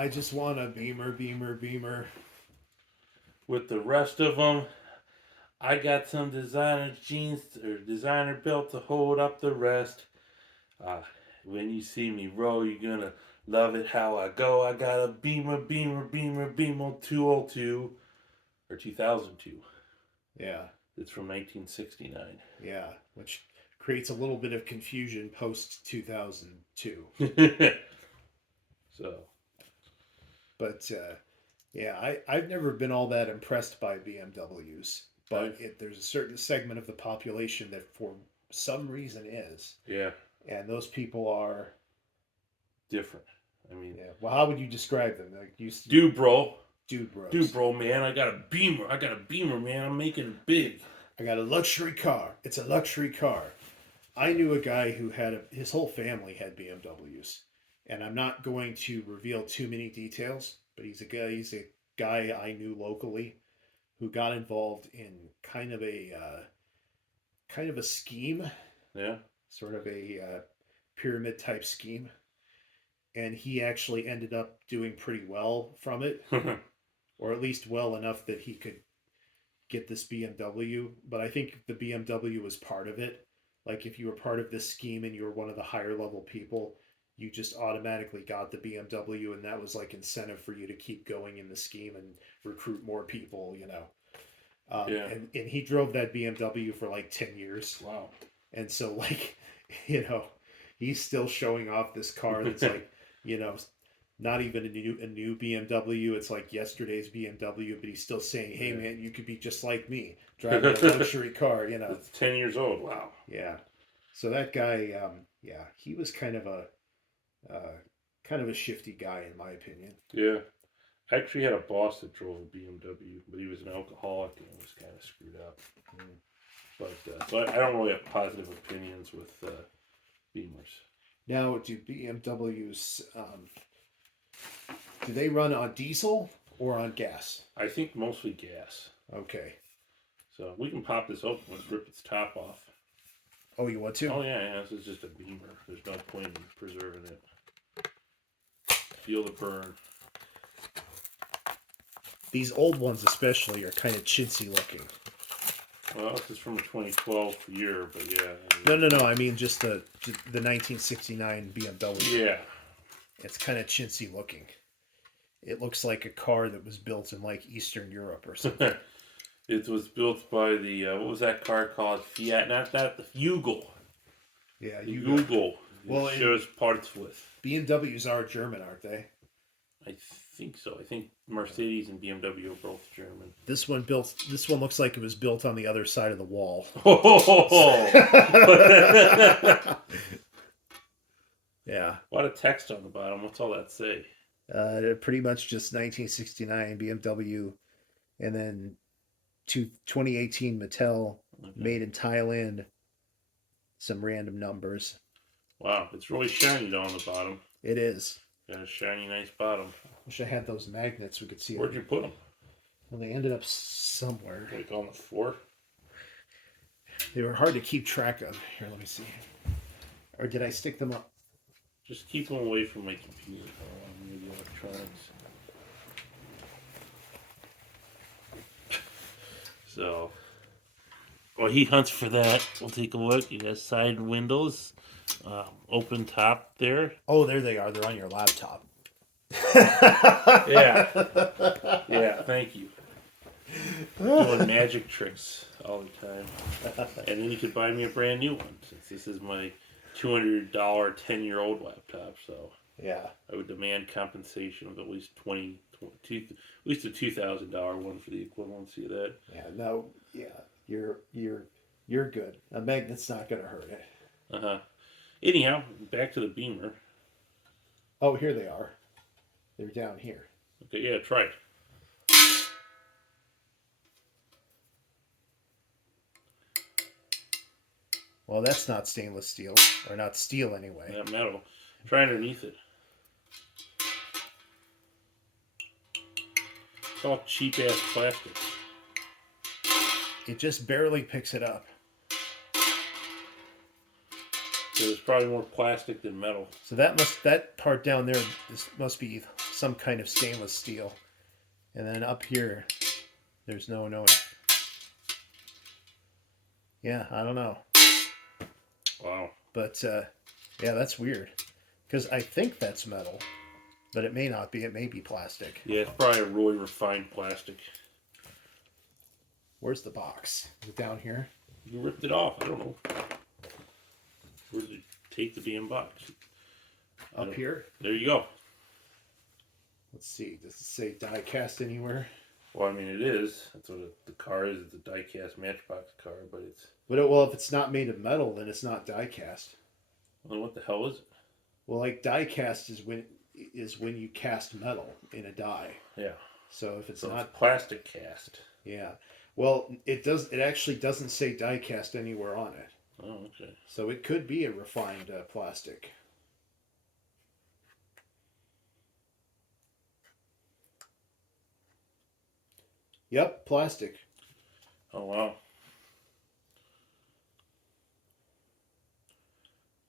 I just want a Beamer, Beamer, Beamer. With the rest of them, I got some designer jeans or designer belt to hold up the rest. Uh, when you see me roll, you're gonna love it how I go. I got a Beamer, Beamer, Beamer, Beamer 202 or 2002. Yeah, It's from 1969. yeah, which creates a little bit of confusion post 2002. So, But yeah, I've never been all that impressed by BMWs. But there's a certain segment of the population that for some reason is. yeah, And those people are different. I mean, yeah. Well, how would you describe them? Like dude, bro. Dude bros. Dude, bro, man, I got a Beamer. I got a Beamer, man. I'm making it big. I got a luxury car. It's a luxury car. I knew a guy who had his whole family had BMWs, and I'm not going to reveal too many details. But he's a guy. He's a guy I knew locally who got involved in kind of a scheme, Yeah. sort of a pyramid type scheme, and he actually ended up doing pretty well from it, or at least well enough that he could get this BMW. But I think the BMW was part of it. Like if you were part of this scheme and you were one of the higher level people, you just automatically got the BMW, and that was like incentive for you to keep going in the scheme and recruit more people. Yeah. And he drove that BMW for like 10 years. Wow. And so like, he's still showing off this car that's like, not even a new BMW. It's like yesterday's BMW, but he's still saying, "Hey, man, you could be just like me, driving a luxury car." It's 10 years old. Wow. Yeah. So that guy, yeah, he was kind of a shifty guy in my opinion. Yeah. I actually had a boss that drove a BMW, but he was an alcoholic and was kind of screwed up. But so I don't really have positive opinions with Beamers. Now, do BMWs do they run on diesel or on gas? I think mostly gas. Okay. So we can pop this open. Let's rip its top off. Oh, you want to? Oh yeah. This is just a Beamer. There's no point in preserving it. Feel the burn. These old ones especially are kind of chintzy looking. Well, this is from a 2012 year, but yeah. I mean, no. I mean just the 1969 BMW. Yeah. It's kind of chintzy looking. It looks like a car that was built in like Eastern Europe or something. It was built by the what was that car called? Fiat, not that the Ugle. Yeah, Ugle. Well, it shares parts with. BMWs are German, aren't they? I think so. I think Mercedes and BMW are both German. This one looks like it was built on the other side of the wall. Yeah. A lot of text on the bottom. What's all that say? Pretty much just 1969 BMW, and then 2018 Mattel, made in Thailand. Some random numbers. Wow, it's really shiny though on the bottom. It is. Got a shiny, nice bottom. Wish I had those magnets. We could see. Where'd you put them? Well, they ended up somewhere. Like on the floor? They were hard to keep track of. Here, let me see. Or did I stick them up? Just keep them away from my computer. I don't want to use electronics. So, while he hunts for that, we'll take a look. You got side windows, open top there. Oh, there they are. They're on your laptop. Yeah. Yeah, thank you. Doing magic tricks all the time. And then you could buy me a brand new one, since this is my $200 10-year-old laptop. So yeah, I would demand compensation of at least at least a $2,000 one for the equivalency of that. Yeah, no, yeah, you're good. A magnet's not gonna hurt it. Anyhow, back to the Beamer. Oh, here they are. They're down here. Okay, yeah, try it. Well, that's not stainless steel, or not steel anyway. That metal. Try underneath it. It's all cheap ass plastic. It just barely picks it up. There's probably more plastic than metal. So that part down there must be some kind of stainless steel, and then up here, there's no knowing. Yeah, I don't know. Wow. But yeah, that's weird. Because I think that's metal, but it may not be. It may be plastic. Yeah, it's probably a really refined plastic. Where's the box? Is it down here? You ripped it off. I don't know. Where did you take the damn box? Up here? There you go. Let's see. Does it say diecast anywhere? Well, I mean, it is. That's what the car is. It's a diecast Matchbox car, but it's... Well, if it's not made of metal, then it's not diecast. Well, what the hell is it? Well, like diecast is when you cast metal in a die. Yeah. So if it's So not it's plastic cast. yeah. Well, it actually doesn't say diecast anywhere on it. Oh, okay. So it could be a refined plastic. Yep, plastic. Oh, wow.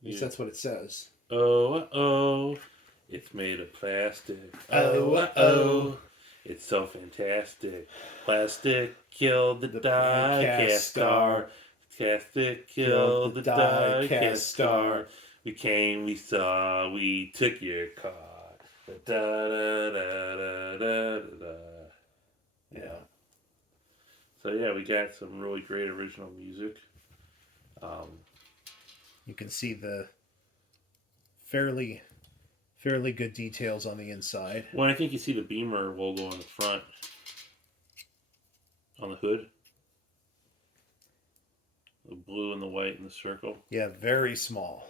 At least that's what it says. Oh, it's made of plastic. Oh. It's so fantastic. Plastic killed the diecast star. Plastic killed the diecast star. We came, we saw, we took your car. Da da da da da da. Yeah. So yeah, we got some really great original music. You can see the fairly good details on the inside. Well, I think you see the Beamer logo on the front, on the hood. The blue and the white in the circle. Yeah, very small.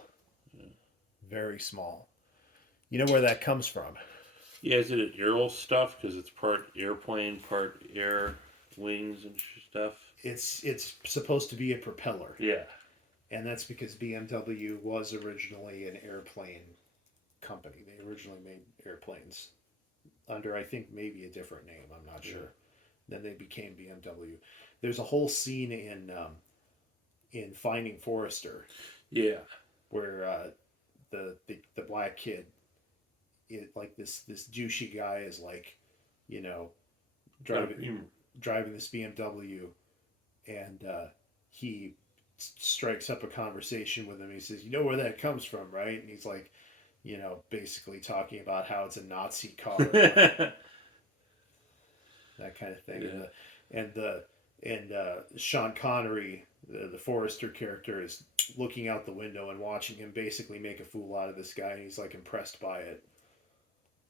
Yeah. Very small. You know where that comes from? Yeah, is it an Aero stuff? Because it's part airplane, part air wings and stuff. It's supposed to be a propeller. Yeah. And that's because BMW was originally an airplane company. They originally made airplanes under, I think, maybe a different name. I'm not sure. Then they became BMW. There's a whole scene in Finding Forrester. Yeah. Where the black kid, like this douchey guy is like, you know, driving this BMW, and he strikes up a conversation with him. He says, "You know where that comes from, right?" And he's like, you know, basically talking about how it's a Nazi car, that kind of thing. Yeah. And Sean Connery, the Forrester character, is looking out the window and watching him basically make a fool out of this guy, and he's like impressed by it.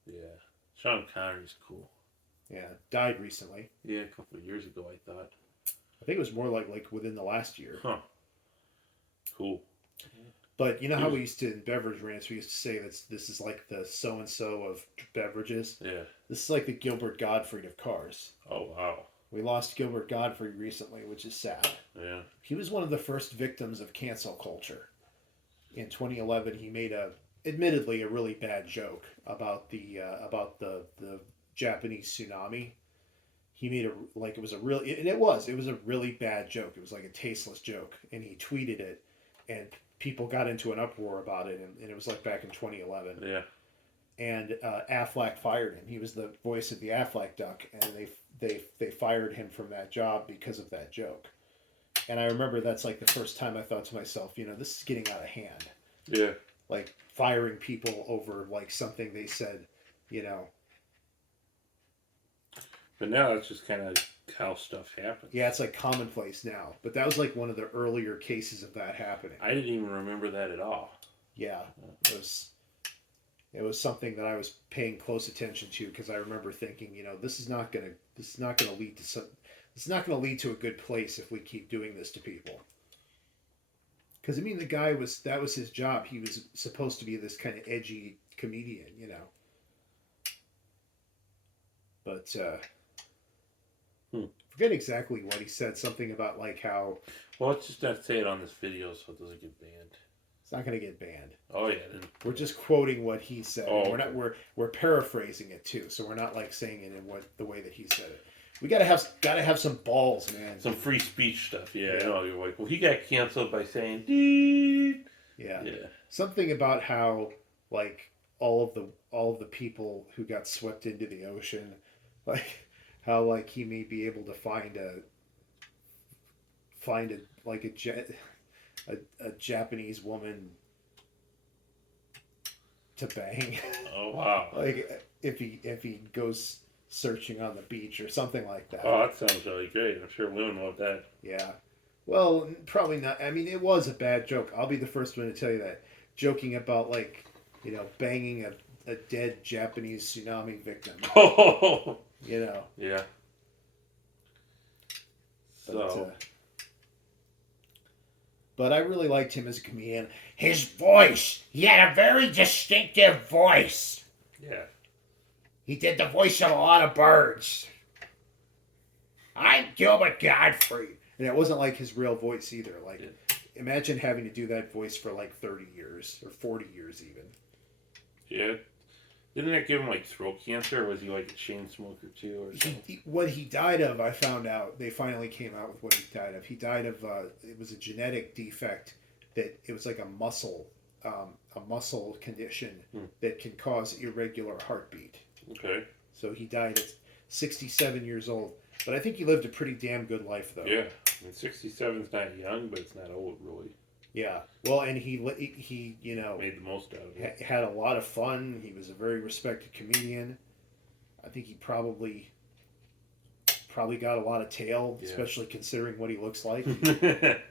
Yeah. Sean Connery's cool. Yeah, died recently. Yeah, a couple of years ago, I thought. I think it was more like within the last year. Huh. Cool. But you know how we used to, in beverage rants, we used to say that this is like the so-and-so of beverages? Yeah. This is like the Gilbert Gottfried of cars. Oh, wow. We lost Gilbert Gottfried recently, which is sad. Yeah. He was one of the first victims of cancel culture. In 2011, he made admittedly a really bad joke about the Japanese tsunami. He made it was a really bad joke. It was like a tasteless joke, and he tweeted it, and people got into an uproar about it, and it was like back in 2011. Yeah. And Affleck fired him. He was the voice of the Affleck duck, and they fired him from that job because of that joke. And I remember that's like the first time I thought to myself, you know, this is getting out of hand. Yeah. Like firing people over like something they said, you know. But now that's just kind of how stuff happens. Yeah, it's like commonplace now. But that was like one of the earlier cases of that happening. I didn't even remember that at all. Yeah, it was something that I was paying close attention to, because I remember thinking, you know, this is not gonna lead to a good place if we keep doing this to people. Because I mean, that was his job. He was supposed to be this kind of edgy comedian, you know. But forget exactly what he said. Something about like how. Well, let's just not say it on this video so it doesn't get banned. It's not going to get banned. Oh yeah. Then... We're just quoting what he said. Oh, we're not. We're paraphrasing it too. So we're not like saying it in the way that he said it. We gotta have some balls, man. Some free speech stuff. Yeah. You know, you're like, well, he got canceled by saying "deed." Yeah. Yeah. Something about how like all of the people who got swept into the ocean, like how like he may be able to find a like a Japanese woman to bang. Oh wow. Like if he goes searching on the beach or something like that. Oh, that sounds really great. I'm sure women want that. Yeah. Well, probably not. I mean, it was a bad joke. I'll be the first one to tell you that. Joking about like, banging a dead Japanese tsunami victim. Oh. You know. Yeah. But, So. but I really liked him as a comedian. His voice. He had a very distinctive voice. Yeah. He did the voice of a lot of birds. I'm Gilbert Godfrey. And it wasn't like his real voice either. Like, Yeah. imagine having to do that voice for like 30 years or 40 years even. Yeah. Didn't that give him like throat cancer, or was he like a chain smoker too, or something? What he died of, I found out. They finally came out with what he died of. He died of it was a genetic defect that it was like a muscle condition that can cause irregular heartbeat. Okay. So he died at 67 years old. But I think he lived a pretty damn good life, though. Yeah. I mean, 67's not young, but it's not old, really. Yeah. Well, and he Made the most out of it. had a lot of fun. He was a very respected comedian. I think he probably got a lot of tail, Yeah. especially considering what he looks like.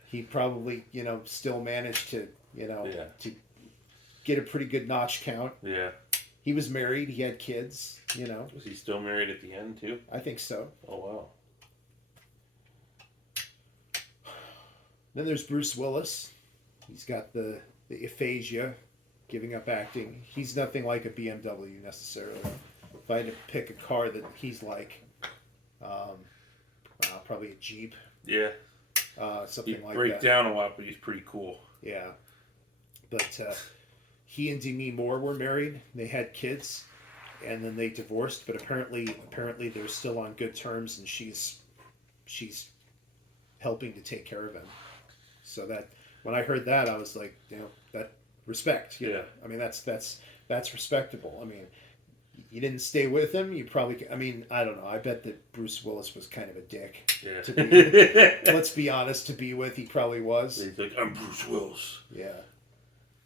He probably, still managed to, Yeah. to get a pretty good notch count. Yeah. He was married. He had kids, Was he still married at the end, too? I think so. Oh, wow. Then there's Bruce Willis. He's got the aphasia, giving up acting. He's nothing like a BMW necessarily. If I had to pick a car that he's like, probably a Jeep, Yeah. something He like break that. down a lot, but he's pretty cool. Yeah. But he and Demi Moore were married. They had kids, and then they divorced. But apparently they're still on good terms, and she's helping to take care of him. So that when I heard that, I was like, that respect. You know? I mean, that's respectable. I mean, you didn't stay with him. You probably. I mean, I don't know. I bet that Bruce Willis was kind of a dick. Yeah. To be, let's be honest. To be with, he probably was. He's like, I'm Bruce Willis. Yeah.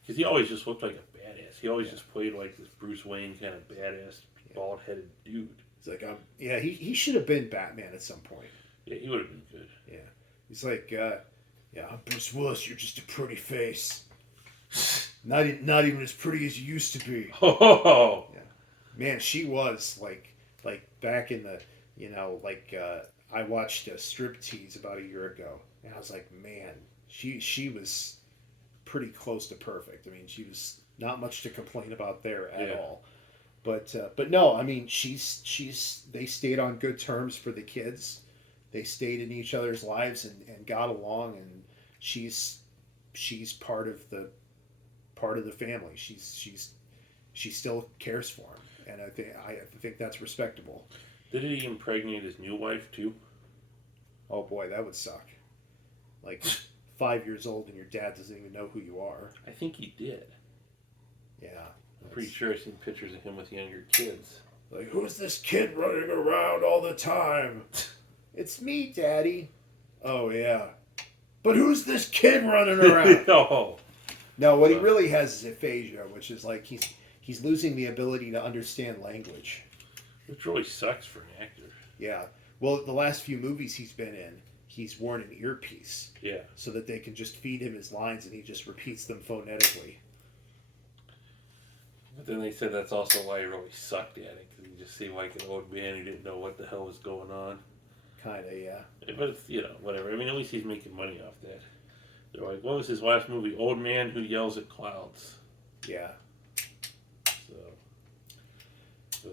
Because he always just looked like a badass. He always just played like this Bruce Wayne kind of badass, bald-headed dude. He's like, he should have been Batman at some point. Yeah, he would have been good. Yeah. He's like, I'm Bruce Willis. You're just a pretty face. Not even as pretty as you used to be. Oh. Yeah. Man, she was like back in the, I watched a Striptease about a year ago, and I was like, man, she was pretty close to perfect. I mean, she was not much to complain about there at all. But no, I mean, they stayed on good terms for the kids. They stayed in each other's lives and got along, and she's part of the family. She still cares for him, and I think that's respectable. Did he impregnate his new wife too? Oh boy, that would suck. Like 5 years old and your dad doesn't even know who you are. I think he did. Yeah. I'm pretty sure I've seen pictures of him with younger kids. Like, who's this kid running around all the time? It's me, Daddy. Oh yeah. But who's this kid running around? Oh. No, what he really has is aphasia, which is like he's losing the ability to understand language. Which really sucks for an actor. Yeah. Well, the last few movies he's been in, he's worn an earpiece. Yeah. So that they can just feed him his lines and he just repeats them phonetically. But then they said that's also why he really sucked at it, because he just seemed like an old man who didn't know what the hell was going on. Kinda, yeah. But it's, whatever. I mean, at least he's making money off that. They're like, what was his last movie? Old Man Who Yells at Clouds. Yeah. So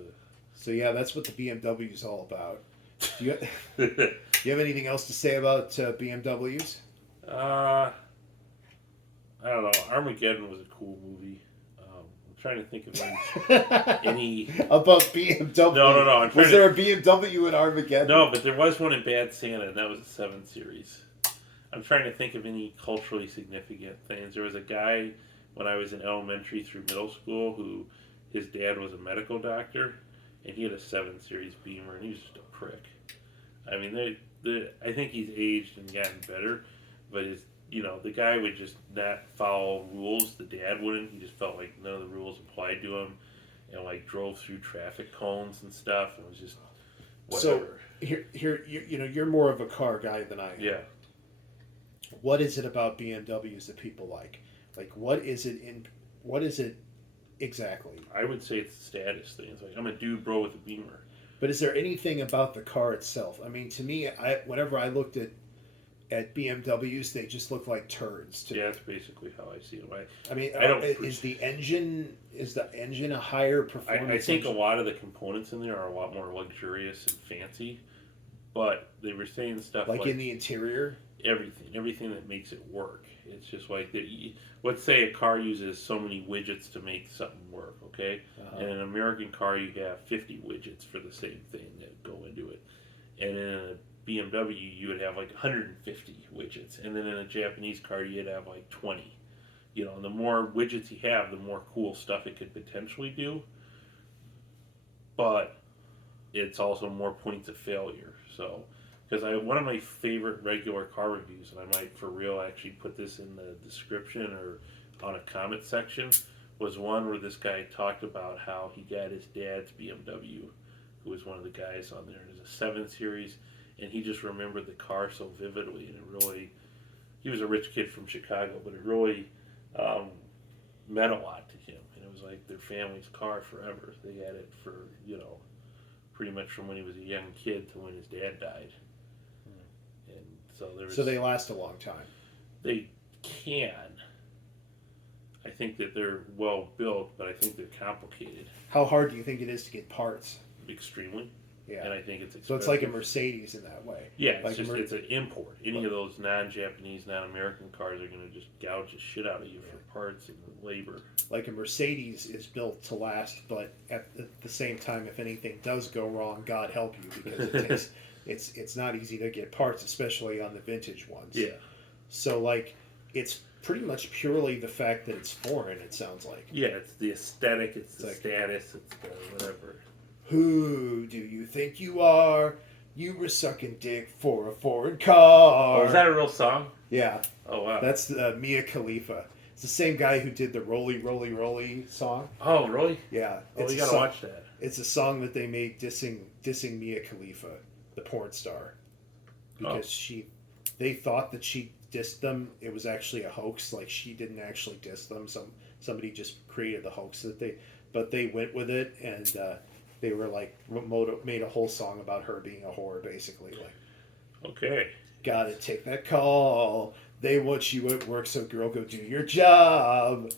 So yeah, that's what the BMW is all about. Do you have anything else to say about BMWs? I don't know. Armageddon was a cool movie. I'm trying to think of any about BMW. No. Was there a BMW in Armageddon? No, but there was one in Bad Santa, and that was a 7 Series. I'm trying to think of any culturally significant things. There was a guy when I was in elementary through middle school who his dad was a medical doctor, and he had a 7 Series Beamer, and he was just a prick. I mean, I think he's aged and gotten better, but the guy would just not follow rules. The dad wouldn't. He just felt like none of the rules applied to him, and like drove through traffic cones and stuff. And it was just whatever. So you're more of a car guy than I am. Yeah. What is it about BMWs that people like? Like, what is it exactly? I would say it's a status thing. It's like, I'm a dude, bro, with a Beamer. But is there anything about the car itself? I mean, to me, whenever I looked at BMWs, they just look like turds. Yeah, that's basically how I see it. I mean, I don't is the engine a higher performance? I think engine? a lot of the components in there are a lot more luxurious and fancy, but they were saying stuff like in the interior. Everything that makes it work. It's just like let's say a car uses so many widgets to make something work, okay? In an American car, you have 50 widgets for the same thing that go into it, and in a BMW, you would have like 150 widgets, and then in a Japanese car, you'd have like 20. And the more widgets you have, the more cool stuff it could potentially do. But it's also more points of failure. So, because one of my favorite regular car reviews, and I might for real actually put this in the description or on a comment section, was one where this guy talked about how he got his dad's BMW, who was one of the guys on there. It was a 7 Series, and he just remembered the car so vividly, and it really, he was a rich kid from Chicago, but it really meant a lot to him, and it was like their family's car forever. They had it for, pretty much from when he was a young kid to when his dad died. And so they last a long time. They can. I think that they're well built, but I think they're complicated. How hard do you think it is to get parts? Extremely. Yeah. And I think it's expensive. So it's like a Mercedes in that way. Yeah, it's an import. Any of those non-Japanese, non-American cars are going to just gouge the shit out of you for parts and labor. Like a Mercedes is built to last, but at the same time, if anything does go wrong, God help you, because it's not easy to get parts, especially on the vintage ones. Yeah. So like, it's pretty much purely the fact that it's foreign. It sounds like. Yeah, it's the aesthetic, it's the status, it's the whatever. Who do you think you are? You were sucking dick for a foreign car. Oh, is that a real song? Yeah. Oh, wow. That's Mia Khalifa. It's the same guy who did the Rolly, Rolly, Rolly song. Oh, really? Yeah. Oh, you gotta watch that. It's a song that they made dissing Mia Khalifa, the porn star. Because they thought that she dissed them. It was actually a hoax. Like, she didn't actually diss them. Somebody just created the hoax but they went with it, and they were like made a whole song about her being a whore, basically. Like, okay, gotta take that call. They want you at work, so girl, go do your job.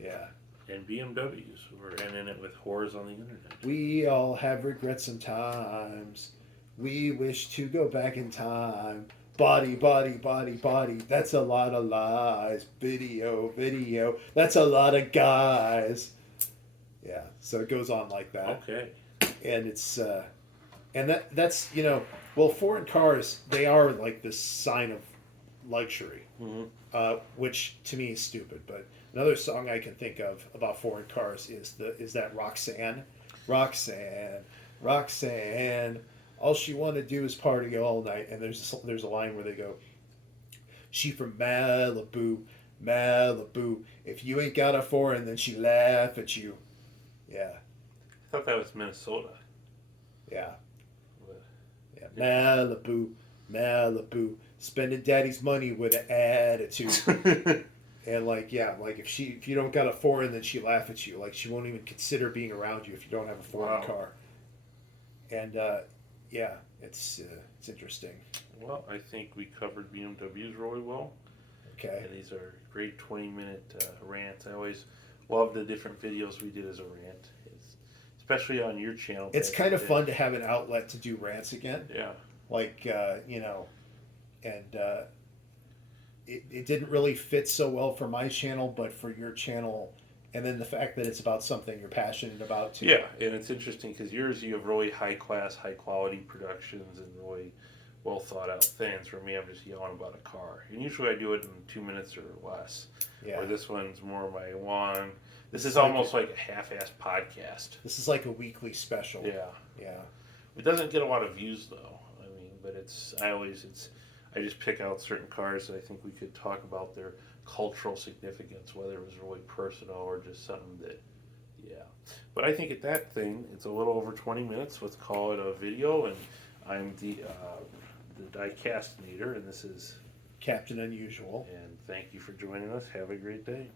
Yeah. And BMWs were in it with whores on the internet. We all have regrets sometimes. We wish to go back in time. Body, body, body, body. That's a lot of lies. Video, video. That's a lot of guys. Yeah, so it goes on like that. Okay. And it's that's foreign cars, they are like this sign of luxury, which to me is stupid. But another song I can think of about foreign cars is that Roxanne, all she want to do is party all night. And there's a line where they go, she from Malibu, if you ain't got a foreign, then she laugh at you. Yeah. I thought that was Minnesota. Yeah. Malibu, spending daddy's money with an attitude. And like if you don't got a foreign, then she laugh at you. Like, she won't even consider being around you if you don't have a foreign car. And it's interesting. Well, I think we covered BMWs really well. Okay. And these are great 20-minute rants. I always love the different videos we did as a rant, especially on your channel. It's kind of fun to have an outlet to do rants again. Yeah. Like, it didn't really fit so well for my channel, but for your channel, and then the fact that it's about something you're passionate about too. Yeah, and it's interesting because yours, you have really high class, high quality productions and really well thought out things. For me, I'm just yelling about a car. And usually I do it in 2 minutes or less. Yeah. Or this one's more my one. This is like almost like a half-assed podcast. This is like a weekly special. Yeah. Yeah. It doesn't get a lot of views though. I mean, but I just pick out certain cars that I think we could talk about their cultural significance, whether it was really personal or just something that, yeah. But I think at that thing, it's a little over 20 minutes. Let's call it a video, and I'm the diecast leader, and this is Captain Unusual. And thank you for joining us. Have a great day.